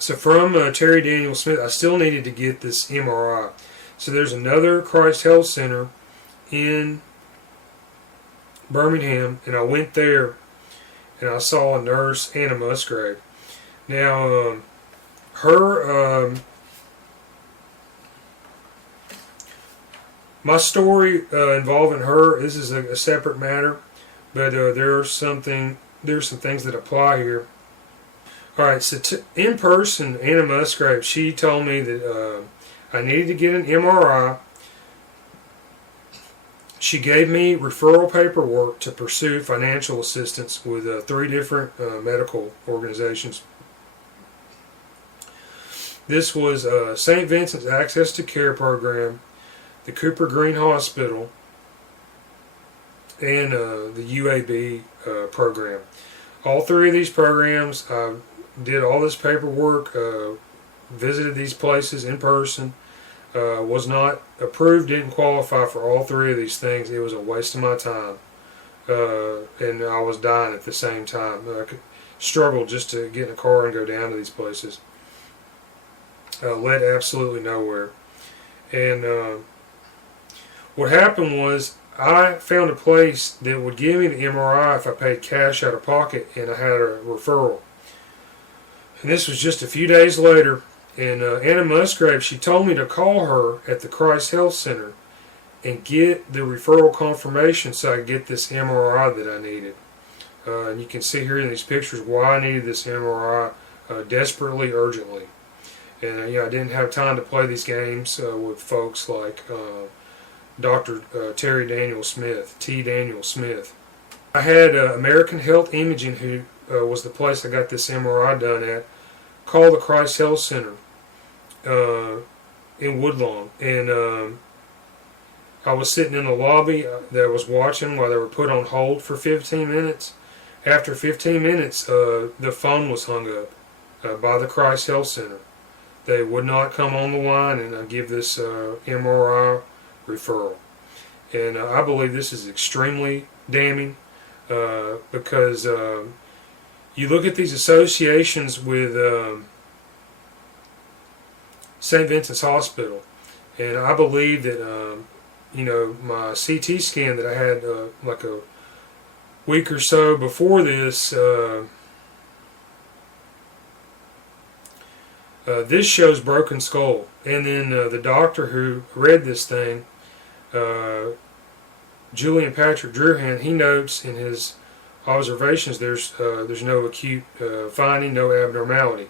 So from Terry Daniel Smith, I still needed to get this MRI. So there's another Chirst Health Center in Birmingham, and I went there and I saw a Nurse Anna Musgraves. Now, my story involving her, this is a separate matter, but there's some things that apply here. All right, so in person, Anna Musgraves, she told me that I needed to get an MRI. She gave me referral paperwork to pursue financial assistance with 3 different medical organizations. This was Saint Vincent's Access to Care Program, the Cooper Green Hospital, and the UAB program. All 3 of these programs, I did all this paperwork, visited these places in person, was not approved, didn't qualify for all 3 of these things. It was a waste of my time, and I was dying at the same time. I struggled just to get in a car and go down to these places. Led absolutely nowhere. And what happened was I found a place that would give me the MRI if I paid cash out of pocket, and I had a referral. And this was just a few days later, and Anna Musgraves, she told me to call her at the Chirst Health Center and get the referral confirmation so I could get this MRI that I needed. And you can see here in these pictures why I needed this MRI desperately, urgently. And I didn't have time to play these games with folks like Dr. Terry Daniel Smith, T. Daniel Smith. I had American Health Imaging, who was the place I got this MRI done at, call the Chirst Health Center in Woodlawn. And I was sitting in the lobby that I was watching while they were put on hold for 15 minutes. After 15 minutes, the phone was hung up by the Chirst Health Center. They would not come on the line and give this MRI referral. And I believe this is extremely damning because you look at these associations with Saint Vincent's Hospital, and I believe that my CT scan that I had like a week or so before this, this shows broken skull. And then the doctor who read this thing, Julian Patrick Druhan, he notes in his observations there's no acute finding, no abnormality.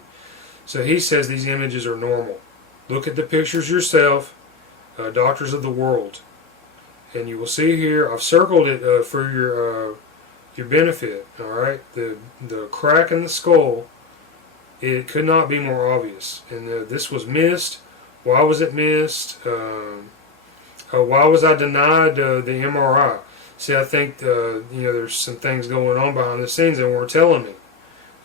So he says these images are normal. Look at the pictures yourself, doctors of the world, and you will see here I've circled it for your benefit. All right, the crack in the skull, it could not be more obvious. And this was missed. Why was it missed? Why was I denied the MRI? See, I think there's some things going on behind the scenes they weren't telling me.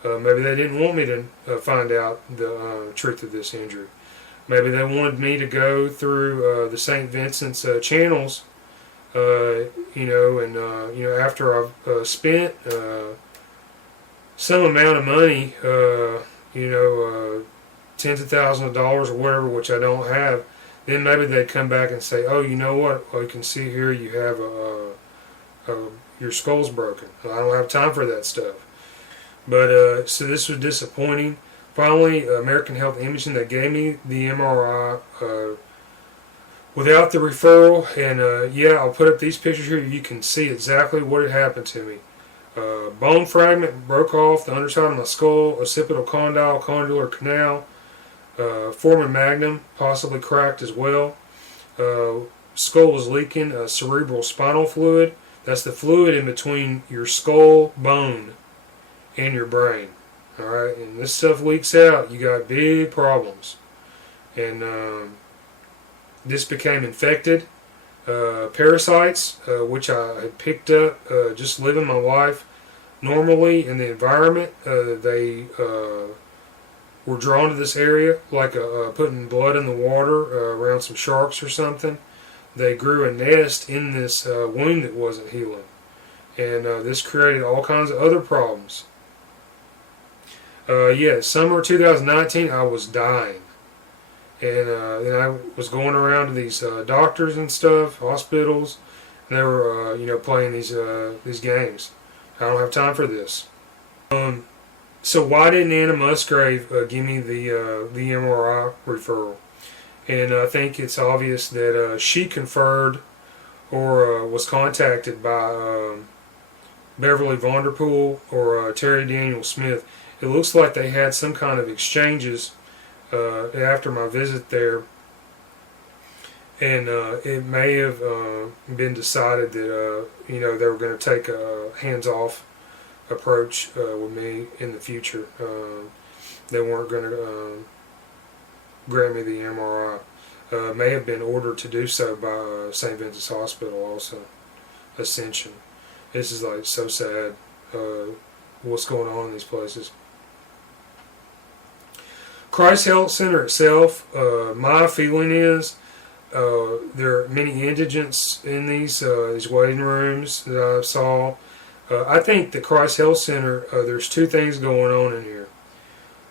Maybe they didn't want me to find out the truth of this injury. Maybe they wanted me to go through the Saint Vincent's channels, after I've spent some amount of money, tens of thousands of dollars or whatever, which I don't have, then maybe they'd come back and say, oh, you know what, you can see here you have your skull's broken. I don't have time for that stuff. But so this was disappointing. Finally, American Health Imaging, they gave me the MRI without the referral. And I'll put up these pictures here. You can see exactly what had happened to me. Bone fragment broke off the underside of my skull, occipital condyle, condylar canal, foramen magnum possibly cracked as well. Skull was leaking cerebral spinal fluid. That's the fluid in between your skull bone and your brain. Alright, and this stuff leaks out, you got big problems. And this became infected. Parasites, which I had picked up just living my life normally in the environment, they were drawn to this area, like putting blood in the water around some sharks or something. They grew a nest in this wound that wasn't healing. And this created all kinds of other problems. Yeah, summer 2019, I was dying. And then I was going around to these doctors and stuff, hospitals, and they were, playing these games. I don't have time for this. So why didn't Anna Musgrave give me the MRI referral? And I think it's obvious that she conferred or was contacted by Beverly Vonder Pool or Terry Daniel Smith. It looks like they had some kind of exchanges after my visit there, and it may have been decided that they were going to take a hands-off approach with me in the future. They weren't going to grant me the MRI. May have been ordered to do so by Saint Vincent's Hospital also, Ascension. This is like so sad what's going on in these places. Chirst Health Center itself, my feeling is there are many indigents in these waiting rooms that I saw. I think the Chirst Health Center, there's two things going on in here.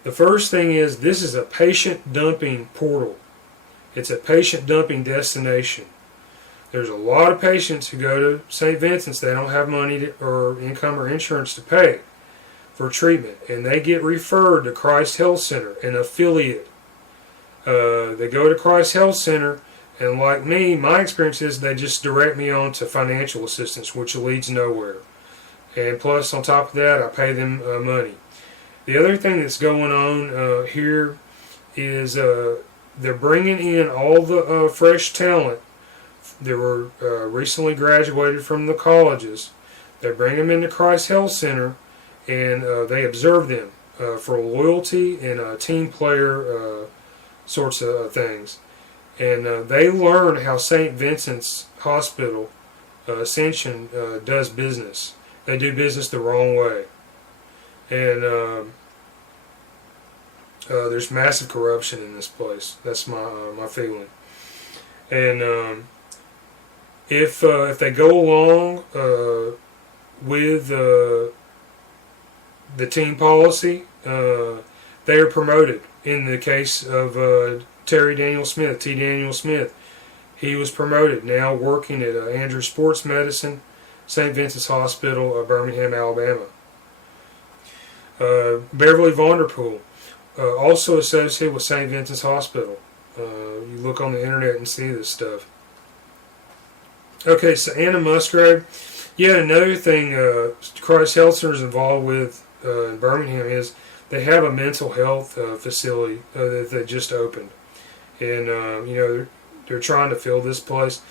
The first thing is this is a patient dumping portal. It's a patient dumping destination. There's a lot of patients who go to Saint Vincent's. They don't have money or income or insurance to pay for treatment, and they get referred to Chirst Health Center, an affiliate. They go to Chirst Health Center, and like me, my experience is they just direct me on to financial assistance, which leads nowhere. And plus, on top of that, I pay them money. The other thing that's going on here is they're bringing in all the fresh talent that were recently graduated from the colleges. They bring them into Chirst Health Center, and they observe them for loyalty and team player sorts of things. And they learn how Saint Vincent's Hospital, Ascension, does business. They do business the wrong way. And there's massive corruption in this place. That's my feeling. And if they go along with the team policy, they are promoted. In the case of Terry Daniel Smith, T. Daniel Smith, he was promoted, now working at Andrews Sports Medicine, Saint Vincent's Hospital, Birmingham, Alabama. Beverly Vonder Pool, also associated with Saint Vincent's Hospital. You look on the internet and see this stuff. Okay, so Anna Musgrave. Yeah, another thing Chirst Health Center is involved with in Birmingham is they have a mental health facility that they just opened. And, they're trying to fill this place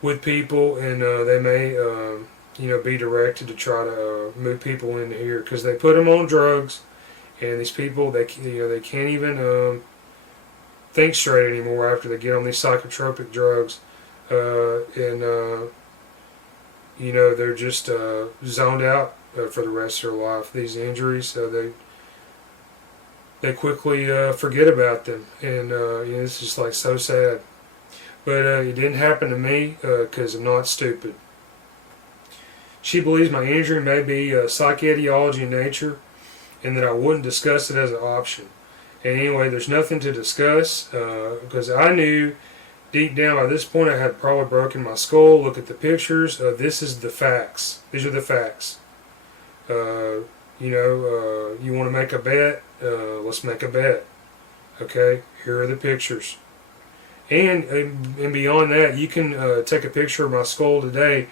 with people, and they may, be directed to try to move people into here because they put them on drugs, and these people, they can't even think straight anymore after they get on these psychotropic drugs. They're just zoned out for the rest of their life. These injuries, they quickly forget about them, and it's just like so sad. But it didn't happen to me because I'm not stupid. She believes my injury may be psyche etiology in nature, and that I wouldn't discuss it as an option. And anyway, there's nothing to discuss because I knew deep down by this point I had probably broken my skull. Look at the pictures. This is the facts. These are the facts. You want to make a bet? Let's make a bet. Okay, here are the pictures. And beyond that, you can take a picture of my skull today,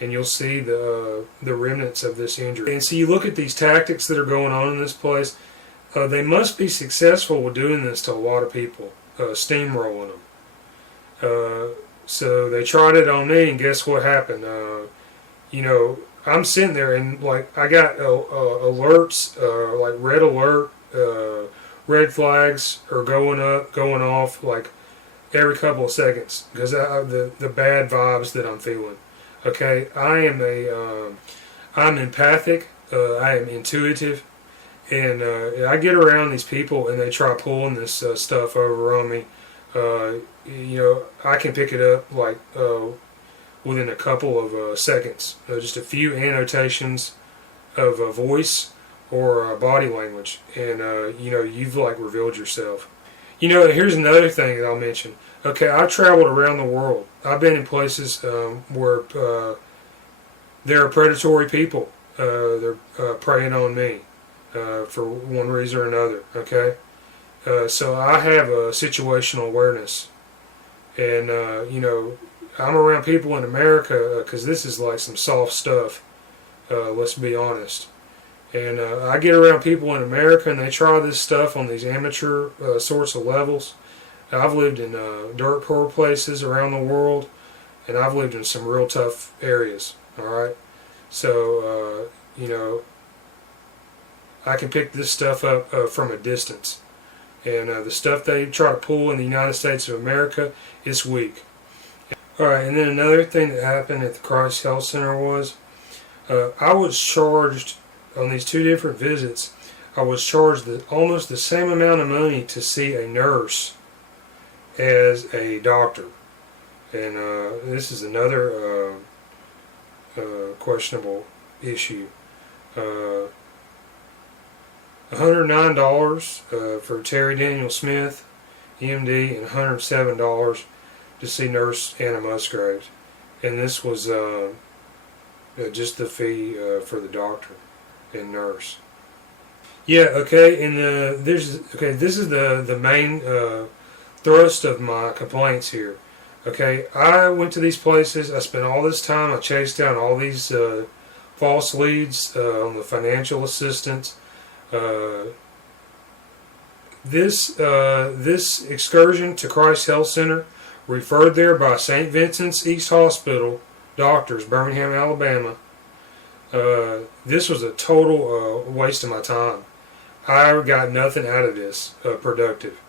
and you'll see the remnants of this injury. And so you look at these tactics that are going on in this place. They must be successful with doing this to a lot of people, steamrolling them. So they tried it on me, and guess what happened? I'm sitting there, and like I got alerts, like red alert, red flags are going up, going off, like every couple of seconds because the bad vibes that I'm feeling. Okay, I'm empathic, I am intuitive, and I get around these people and they try pulling this stuff over on me. I can pick it up like within a couple of seconds. Just a few annotations of a voice or body language, and you've like revealed yourself. Here's another thing that I'll mention. Okay, I've traveled around the world. I've been in places where there are predatory people. They're preying on me for one reason or another. Okay, so I have a situational awareness, and I'm around people in America because this is like some soft stuff. Let's be honest. And I get around people in America and they try this stuff on these amateur sorts of levels. I've lived in dirt poor places around the world, and I've lived in some real tough areas. Alright? So, I can pick this stuff up from a distance. And the stuff they try to pull in the United States of America is weak. Alright, and then another thing that happened at the Chirst Health Center was I was charged on these 2 different visits. I was charged almost the same amount of money to see a nurse as a doctor. And this is another questionable issue. $109 for Terry Daniel Smith, EMD, and $107 to see Nurse Anna Musgraves. And this was just the fee for the doctor and nurse. Yeah, okay, and this is the main thrust of my complaints here. Okay, I went to these places, I spent all this time, I chased down all these false leads on the financial assistance. This excursion to Chirst Health Center, referred there by Saint Vincent's East Hospital doctors, Birmingham, Alabama. This was a total waste of my time. I got nothing out of this productive.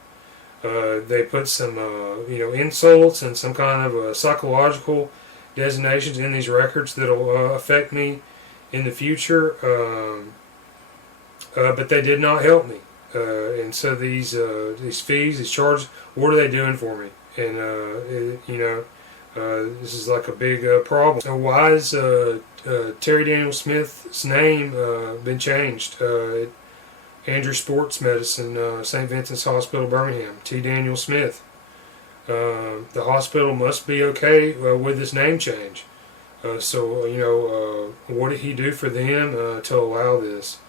They put some insults and some kind of psychological designations in these records that'll affect me in the future, but they did not help me. And so these fees, these charges, what are they doing for me? And this is like a big problem. So why has Terry Daniel Smith's name been changed? Andrew Sports Medicine, Saint Vincent's Hospital, Birmingham, T. Daniel Smith. The hospital must be okay with this name change. So what did he do for them to allow this?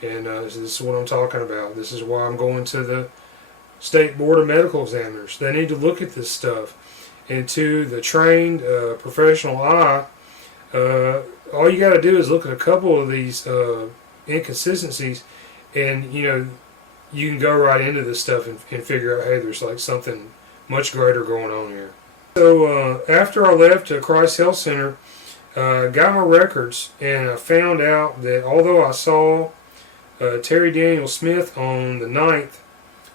And this is what I'm talking about. This is why I'm going to the State Board of Medical Examiners. They need to look at this stuff. And to the trained professional eye, all you got to do is look at a couple of these inconsistencies, and you can go right into this stuff and figure out, hey, there's like something much greater going on here. So after I left Chirst Health Center, got my records, and I found out that although I saw Terry Daniel Smith on the 9th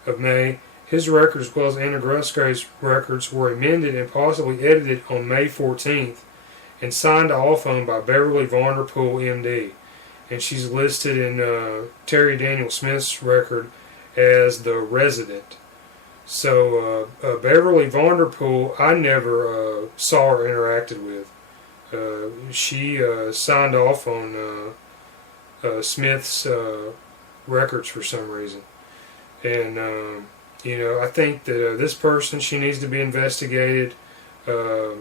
of May, his records as well as Anna Musgraves' records were amended and possibly edited on May 14th and signed off on by Beverly Vonder Pool, MD. And she's listed in Terry Daniel Smith's record as the resident. So Beverly Vonder Pool, I never saw or interacted with. She signed off on Smith's records for some reason. And I think that this person, she needs to be investigated. I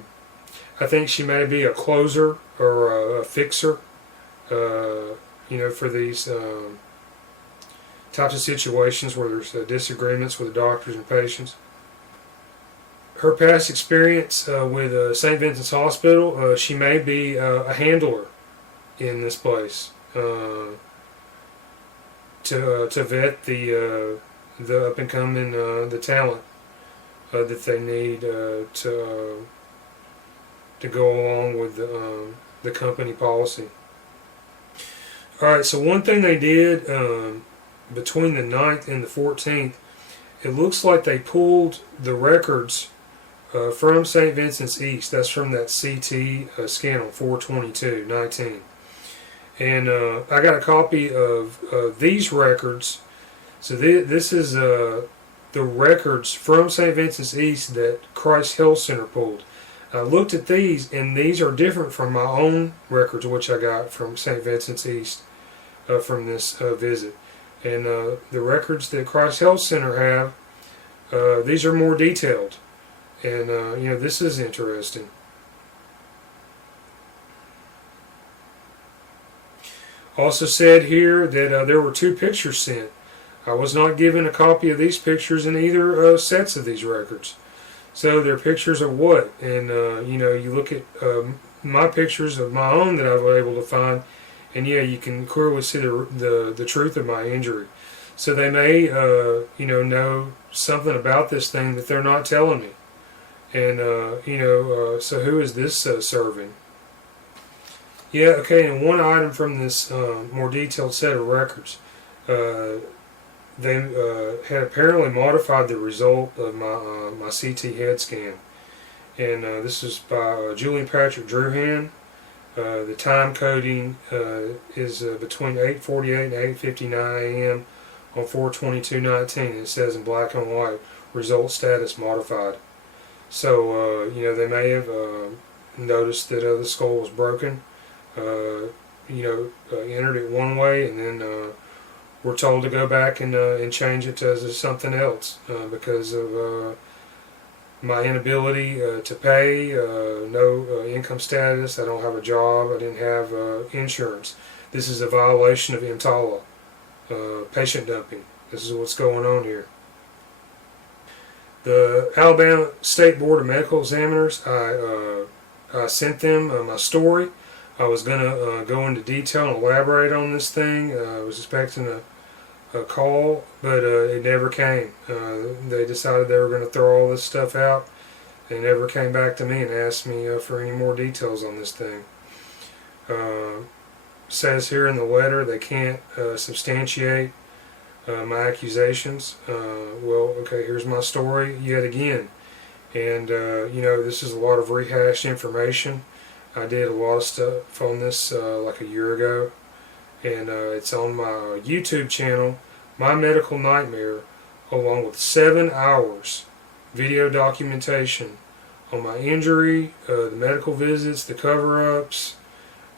think she may be a closer or a fixer, for these types of situations where there's disagreements with doctors and patients. Her past experience with Saint Vincent's Hospital, she may be a handler in this place to vet the up and coming the talent that they need to go along with the company policy. Alright, so one thing they did between the 9th and the 14th, it looks like they pulled the records from Saint Vincent's East. That's from that CT scan on 4/22/19. And I got a copy of these records. So this is the records from Saint Vincent's East that Chirst Health Center pulled. I looked at these, and these are different from my own records, which I got from Saint Vincent's East. from this visit. And the records that Chirst Health Center have, these are more detailed. And, this is interesting. Also said here that there were 2 pictures sent. I was not given a copy of these pictures in either sets of these records. So they're pictures of what? And, you look at my pictures of my own that I was able to find, and yeah, you can clearly see the truth of my injury. So they may, know something about this thing that they're not telling me. And, so who is this serving? Yeah, okay, and one item from this more detailed set of records. They had apparently modified the result of my CT head scan. And this is by Julian Patrick Druhan. The time coding is between 8:48 and 8:59 a.m. on 4/22/19. It says in black and white, result status modified. So, they may have noticed that the skull was broken, entered it one way, and then we're told to go back and change it to something else because of my inability to pay, no income status, I don't have a job, I didn't have insurance. This is a violation of EMTALA, patient dumping. This is what's going on here. The Alabama State Board of Medical Examiners, I sent them my story. I was going to go into detail and elaborate on this thing. I was expecting a call, but it never came. They decided they were going to throw all this stuff out. They never came back to me and asked me for any more details on this thing. Says here in the letter they can't substantiate my accusations. Well, okay, here's my story yet again. And, this is a lot of rehashed information. I did a lot of stuff on this like a year ago. And it's on my YouTube channel, My Medical Nightmare, along with 7 hours video documentation on my injury, the medical visits, the cover-ups,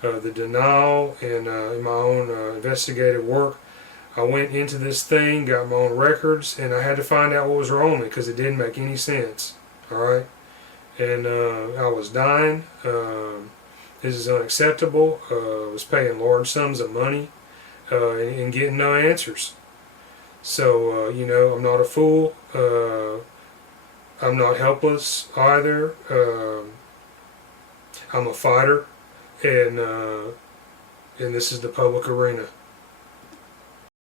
the denial, and in my own investigative work. I went into this thing, got my own records, and I had to find out what was wrong with me because it didn't make any sense. Alright? And I was dying. This is unacceptable. I was paying large sums of money and getting no answers. So, I'm not a fool. I'm not helpless either. I'm a fighter, and this is the public arena.